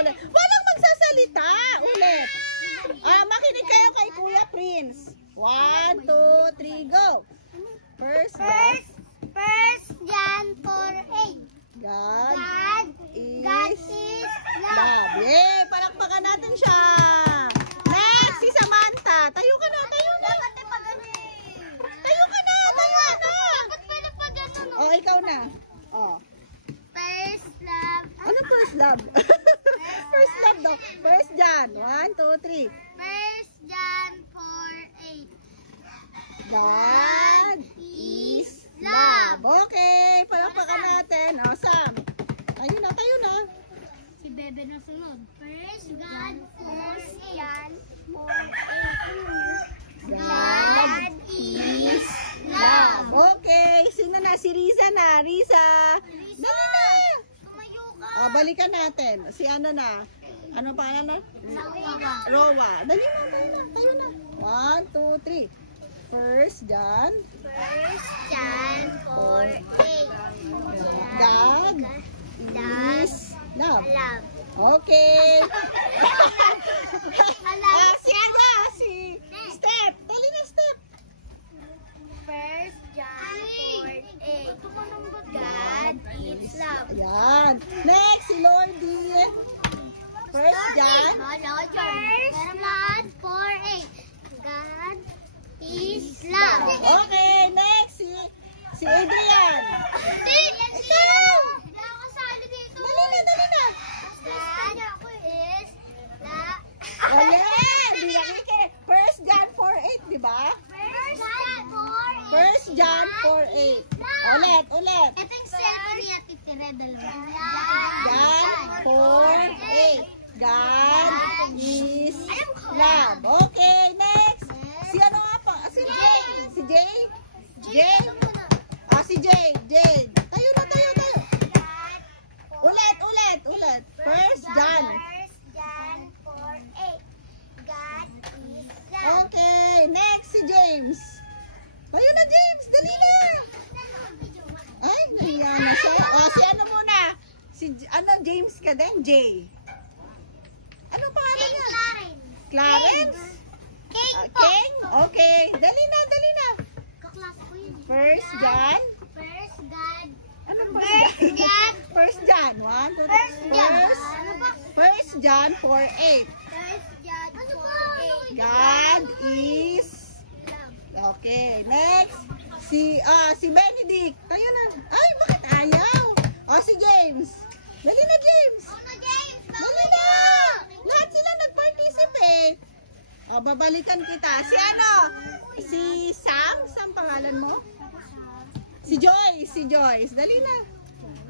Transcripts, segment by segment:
ulit. Walang magsasalita. Ulit. Makinig kayo kay Kuya Prince. 1, 2, 3, go. First John 4:8. God is love. Yay! Palakpakan natin siya. Next, si Samantha. Tayo ka na, tayo na. Tayo ka na, tayo ka na. Oh, ikaw na. Oh. First love. Anong first love? First love daw. First John. 1, 2, 3. First John 4:8. God is love. Okay, palakpakan natin. O, Sam. Tayo na, tayo na. Si Bebe na sunod. First God 4:8. 4:8. God is Love. Okay, sino na? Si Riza na. Riza. Dali na. Tumayo ka. Balikan natin. Si ano na? Ano pa na? Sawa. Rowa. Dali na, tayo na, tayo na. 1, 2, 3. First John. First John 4:8. God is love. Love. Okay. Alam. Si ano? Si Step. Dali na, Step. First John 4:8. God is love. Ayan. Next, si Lordy. First John. First John 4:8. God is love. Okay, next, si Adrian. Ikaw! Hindi ako sali dito. Dali na, dali na. God is love. Oh, yeah. Di nakikinig. First John 4:8, di ba? First John 4:8. First John 4:8. Ulit, ulit. Ito yung second niya, titira dalawa. John 4:8. God is love. Okay, next. Si ano nga pa? Si Jay. Si Jay? Jay? Si Jay. Jay. Tayo na, tayo, tayo. Ulit, ulit, ulit. First John. First John 4:8. God is love. Okay, next si James. Tayo na, James. Dali na. Ay, nahiya na siya. Si ano muna? Si, ano, James ka din? Jay. Anong pangalan niya? Clarence? King? Okay. Dali na, dali na. Kaklas ko yun. First John. First God. Anong First John. First John. 1, 2, 3. Ano ba? First John 4:8. First John 4:8. God is... Love. Okay. Next. Si Benedict. Tayo na. Ay, bakit ayaw? Si James. Dali na, James. Ano, James? Dali na. Lahat sila nag-participate. Babalikan kita. Si ano? Si Sam? Sam pangalan mo? Si Joyce. Si Joyce. Dali na.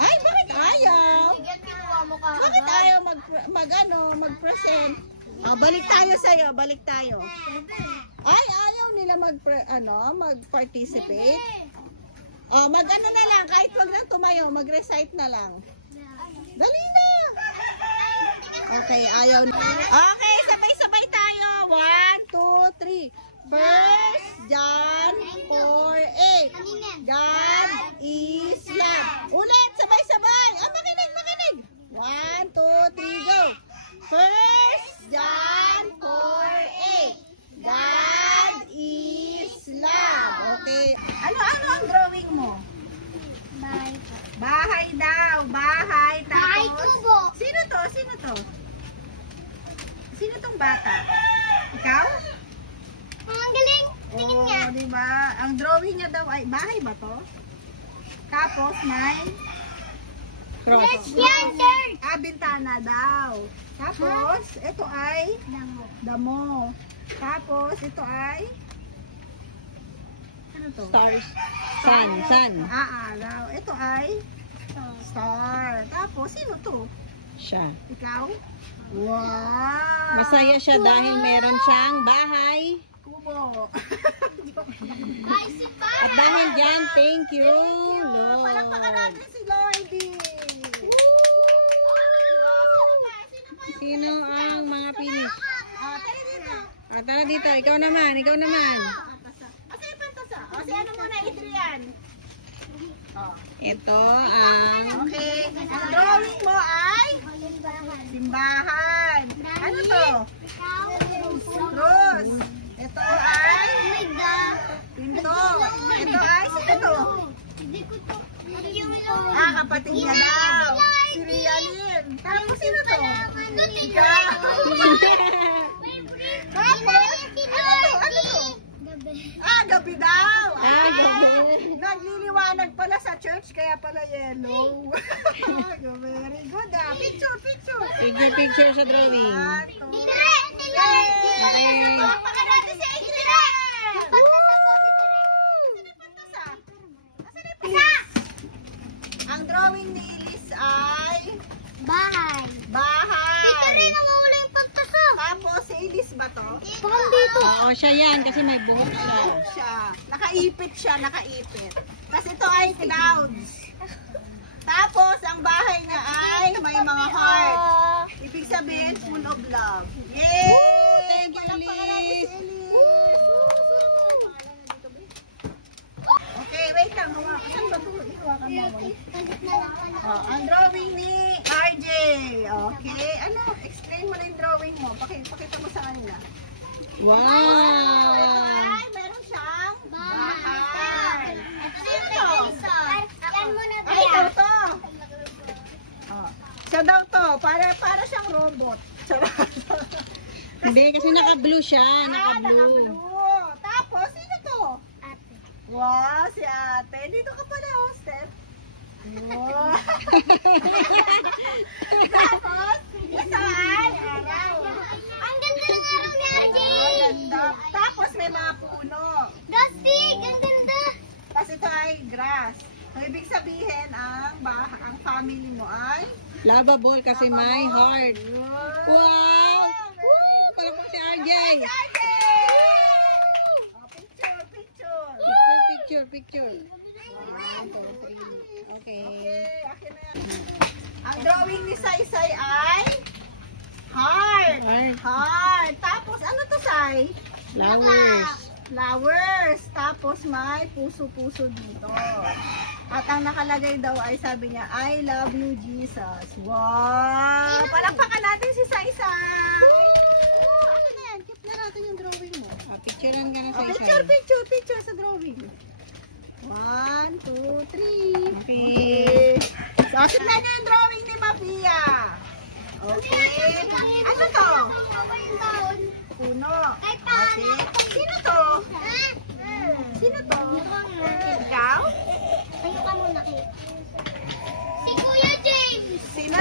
Ay, bakit ayaw? Bakit ayaw mag-present? Balik tayo sa'yo. Balik tayo. Ay, ayaw nila mag-participate. Mag-ano na lang. Kahit wag nang tumayo, mag-recite na lang. Dali na. Okay, ayaw na. Okay, sabay-sabay tayo. 1, 2, 3. First John 4:8. God is love. Ulit, sabay-sabay. Makinig, makinig. 1, 2, 3, go. First John 4:8. God is love. Okay. Ano ang drawing mo? Bye. Bahay daw. Bahay. Bahay Tapos, kubo. sino to? Sino to? Sino tong bata? Ikaw? Ang galing. Tingin niya. Diba? Ang drawing niya daw ay bahay ba to? Tapos may cross. Yes, yan, sir. Bintana daw. Tapos, ito ay Damo. damo. Tapos, ito ay ano to? Stars. Sun. Sun. Araw. Ito ay star. Tapos, sino to? Siya. Ikaw? Wow! Masaya siya dahil meron siyang bahay. Kubo. Bye, si Pa. At dahil dyan, thank you, Palakpakan Lord. natin si Lordy. Sino ang mga finish? Tayo dito. Tara dito, ikaw naman, ikaw naman. Sino pantasa? Si ano muna, Adrian? Oh. Ito ang Okay. Ang drawing mo ay simbahan. Ano to? Cross. Ito ay pinto. Ito ay sino to? Kapatid niya daw. Si Rialin. Tapos sino to? Ikaw. Tapos, ano to? Gabi daw. gabi. Nagliliwanag pala sa church, kaya pala yellow. Very good Picture. Picture sa drawing. 1, 2, Okay. Palakpakan natin si Adrian! Ang drawing ni Elise ay Bahay. bahay. Dito rin nawawala yung pagtasok. Tapos si Elise ba to? Parang dito. Oo, siya yan kasi may buhok siya. Siya. Nakaipit siya, nakaipit. Tapos ito ay clouds. Tapos ang bahay niya ay may mga heart. Ibig sabihin, full of love. Yay! Thank you, Palakpakan natin si Elise. Elise. Okay, wait lang. Saan ba ito? Hawakan mo. Ang drawing ni RJ. Okay. Ano? Explain mo na yung drawing mo. Pakita mo sa kanila. Wow! Ay, meron siyang bahay. Sino to? Yan muna ba Ay, ito yan? to. Siya daw to. Para siyang robot. Charot. Hindi, kasi naka-blue siya. Naka-blue. Naka-blue. Tapos, sino to? Ate. Wow, si ate. Dito ka pala, oh, Steph. Wow. Tapos, ito ay araw. Ang ganda ng araw ni RJ. Ang ganda. Tapos, may mga puno. Dasig, ang ganda. Tapos, ito ay grass. So, ibig sabihin, ang family mo ay Lovable kasi may heart. Wow! Wow! Woo! Palakpak si RJ. Si RJ! Oh, picture. Picture. 1, 2, 3. Okay. Okay, akin na yan. Ang drawing ni Saysay ay heart. Heart. Tapos, ano to, Say? Flowers. Flowers. Tapos, may puso-puso dito. At ang nakalagay daw ay sabi niya, I love you, Jesus. Wow! Palakpakan natin si Saysay. Ano na yan? Keep na natin yung drawing mo. Picturean ka na sa Picture sa drawing. 1, 2, 3. Okay. So, tignan niyo yung drawing ni Mafia. Okay. Ano to? Puno. Okay. Sino to? Sino to? Ikaw? Tayo ka muna kayo. Si Kuya James. Sino?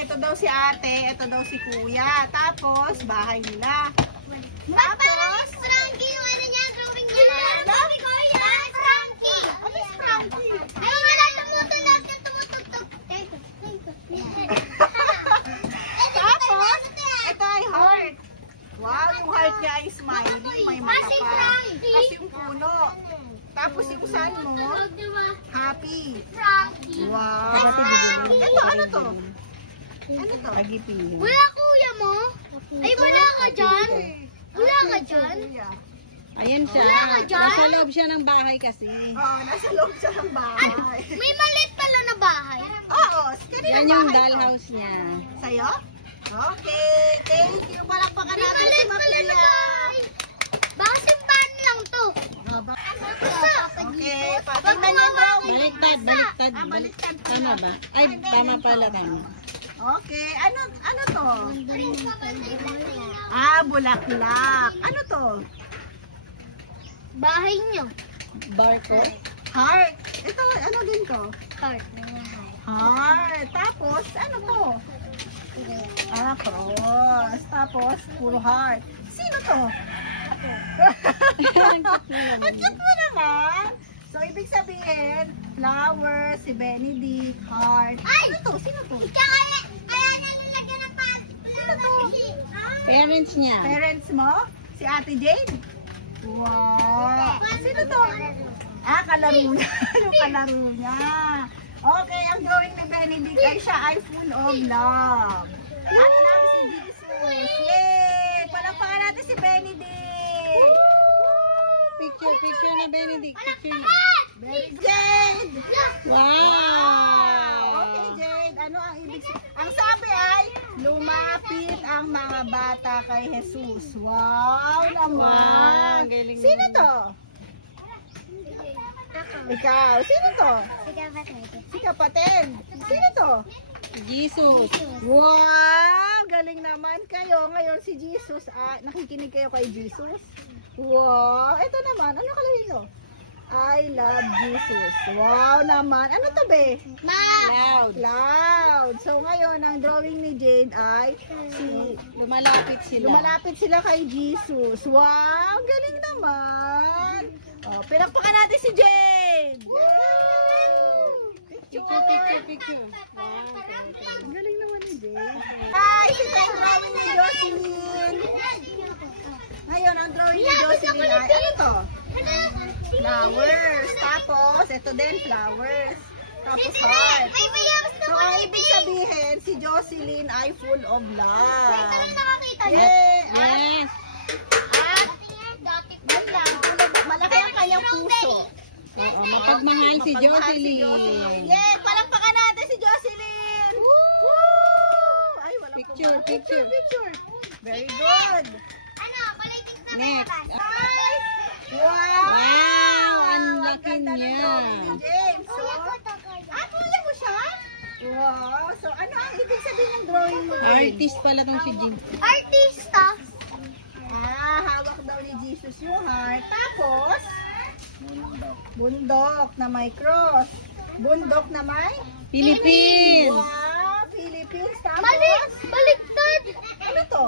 Ito daw si ate, ito daw si kuya. Tapos, bahay nila. Tapos, Frankie, yung ano niya, drawing niya. Sabi ko, yan, Frankie. Ano si Frankie? Ay, wala, tumutulog na tumutugtog. Tapos, ito ay heart. Wow, yung heart niya ay smiling. May mata pa. Tapos yung puno. Tapos yung sun mo, happy. Frankie. Wow. Ito, ano to? Ano to? Agipin. Wala kuya mo? Ay, wala ka dyan? Wala ka dyan? Ayan siya. Wala ka dyan? Nasa loob siya ng bahay kasi. Oo, nasa loob siya ng bahay. May maliit pala na bahay. Oo, Yan yung dollhouse niya. Sa'yo? Okay, thank you. Palakpakan May natin si maliit pala na Mafia. bahay. Baka simbahan lang to. Okay, patingnan yung drawing. Baliktad. Baliktad pala. Tama ba? Ay, tama pala, tama. Okay, ano to? Bulaklak. Ano to? Bahay niyo. Barko. Heart. Ito, ano din to? Heart. Heart. Tapos, ano to? Cross. Tapos, puro heart. Sino to? Ang cute mo naman. So, ibig sabihin, flowers, si Benedict, heart. Ano to? Sino to? Kaya nalilagyan ng pat. Sino to? Parents niya. Parents mo? Si Ate Jane? Wow. Sino to? Kalaro niya. Yung kalaro niya. Okay, ang drawing ni Benedict ay siya ay full of love. At love si Jesus. Yay! Palakpakan natin si Benedict. na, Benedict. Picture na. Very Jade! Wow! Okay, Jade. Ano ang ibig sabihin? Ang sabi ay, lumapit ang mga bata kay Jesus. Wow naman! Wow, galing Sino naman. to? Ikaw. Sino to? Si kapatid. Sino to? Jesus. Wow! Galing naman kayo. Ngayon si Jesus. Nakikinig kayo kay Jesus? Wow! Ito naman. Ano kalagay nyo? I love Jesus. Wow naman. Ano to be? Loud. Cloud. So ngayon, ang drawing ni Jade ay Lumalapit sila. lumalapit sila kay Jesus. Wow! Galing naman. Oh, pinakpakan natin si Jade. Picture. Ang galing naman ni Jade. Hi! Ito ang drawing ni Jocelyn. Ngayon, ang drawing ni Jocelyn ay, ano to? Flowers. Tapos, ito din, flowers. Tapos, heart. So, ang ibig sabihin, si Jocelyn ay full of love. Yay! Yes. At, yan lang, malaki ang kanyang puso. Oo, mapagmahal si Jocelyn. Yay! Palakpakan natin si Jocelyn! Woo! Ay, walang Picture. picture. Very good. Next. Nice! Wow! Wow, ang laki ganda ng niya. drawing ni James. So, kuya mo siya? Wow! So, ano ang ibig sabihin ng drawing mo? James? Artist pala tong si Jim. Artista. Hawak daw ni Jesus yung heart. Tapos, bundok na may cross. Bundok na may? Philippines. Wow! Philippines. Tapos, Baliktad. ano to?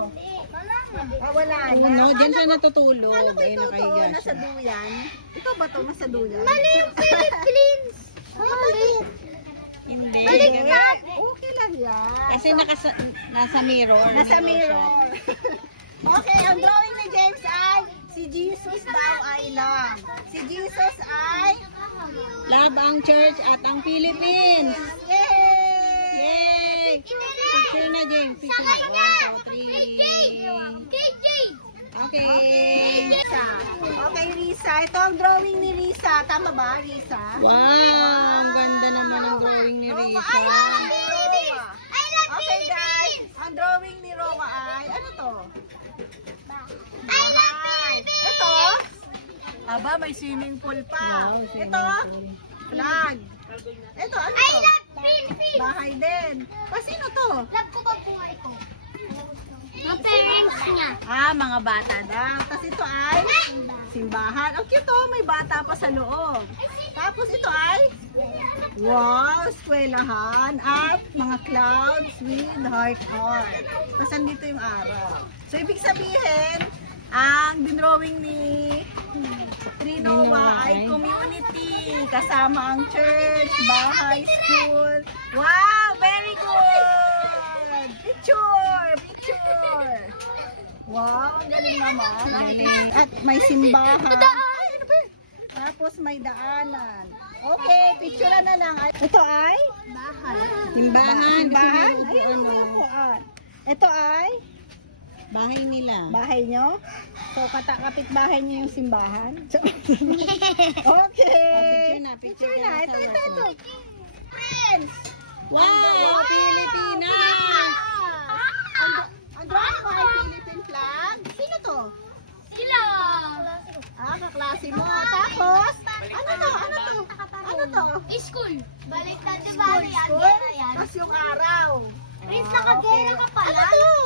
Wala na. Uno, dyan siya natutulog. Ano ko Ay, ito to? nakahiga Nasa siya. duyan? Ikaw ba to? Nasa duyan? Mali yung Philippines. Mali. Hindi. Baliktad. Okay lang yan. Kasi nasa mirror. Nasa mirror. Okay, ang drawing ni James ay si Jesus daw ay love. Si Jesus ay Love ang church at ang Philippines. yay! Yay! Picture na, James. Picture na. 1, 2, 3. KJ. Okay. Risa. Okay, Risa. Ito ang drawing ni Risa. Tama ba, Risa? Wow! Ang ganda naman ang drawing ni Roma. Risa. I love Philippines. Okay, guys. Ang drawing ni Roma ay, ano to? Bahay. Ito? Aba, may swimming pool pa. Wow, swimming Ito? pool. Flag. Ito, ano I to? love Philippines. Bahay din. Sino to? Love ko ba buhay ko? Mga parents niya. Mga bata daw. Tapos ito ay simbahan. Ang cute oh, may bata pa sa loob. Tapos ito ay wow, eskwelahan at mga clouds with heart. Tapos andito yung araw. So ibig sabihin, ang dinrawing ni Trinoa ay community. Kasama ang church, bahay, school. Wow, very good! Picture! Wow, ang galing naman. Galing. At may simbahan. Ay, ano ba yun? Tapos may daanan. Okay, picture na lang. Ito ay? Bahay. Simbahan. Simbahan? Kasi Ayun, ano, upuan. Ito ay? bahay nila. Bahay nyo? So, kapit bahay nyo yung simbahan? Okay. Picture na. Ito. Friends! Wow! Pilipinas! Ang drawing mo ay Philippine flag? Sino to? Sila. Kaklase mo. Tapos, ano to? School. Baliktad di ba? Yan. Tapos yung araw. Prince, nakagera ka pala. Ano to?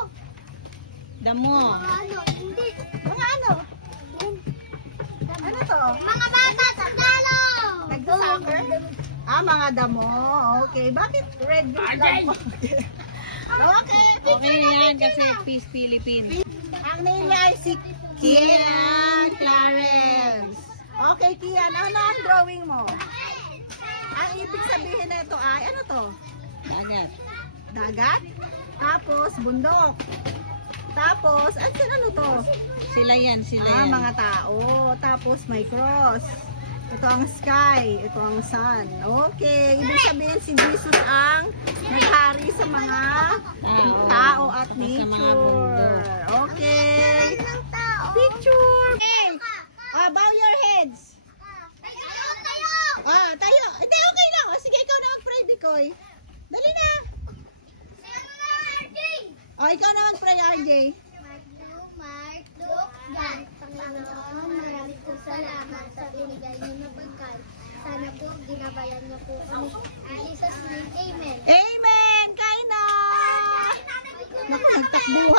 Damo. Ano? Hindi. Mga ano? Ano to? Mga bata, sandalo. Nagsa-soccer? Mga damo. Okay. Bakit red damo? Okay. Okay yan kasi Peace Philippines. Ang name niya ay si Kian Clarence. Okay, Kian. Ano ang drawing mo? Ang ibig sabihin na ito ay, ano to? Dagat. Dagat? Tapos, bundok. Tapos, ano to? Sila yan. Mga tao. Tapos, may cross. Ito ang sky. Ito ang sun. Okay. Ibig sabihin si Jesus ang naghari sa mga tao at Tapos sa mga nature. bundok. Okay. Picture. Okay. Bow your heads. Koy. Dali na. Si ano na, RJ? Oh, ikaw na mag-pray, RJ. Mark, yan. Panginoon, marami po salamat sa binigay niyo na pagkain. Sana po, ginabayan niyo po kami. In Jesus' name, Amen. Amen! Kain na! Naku, nagtakbuhan.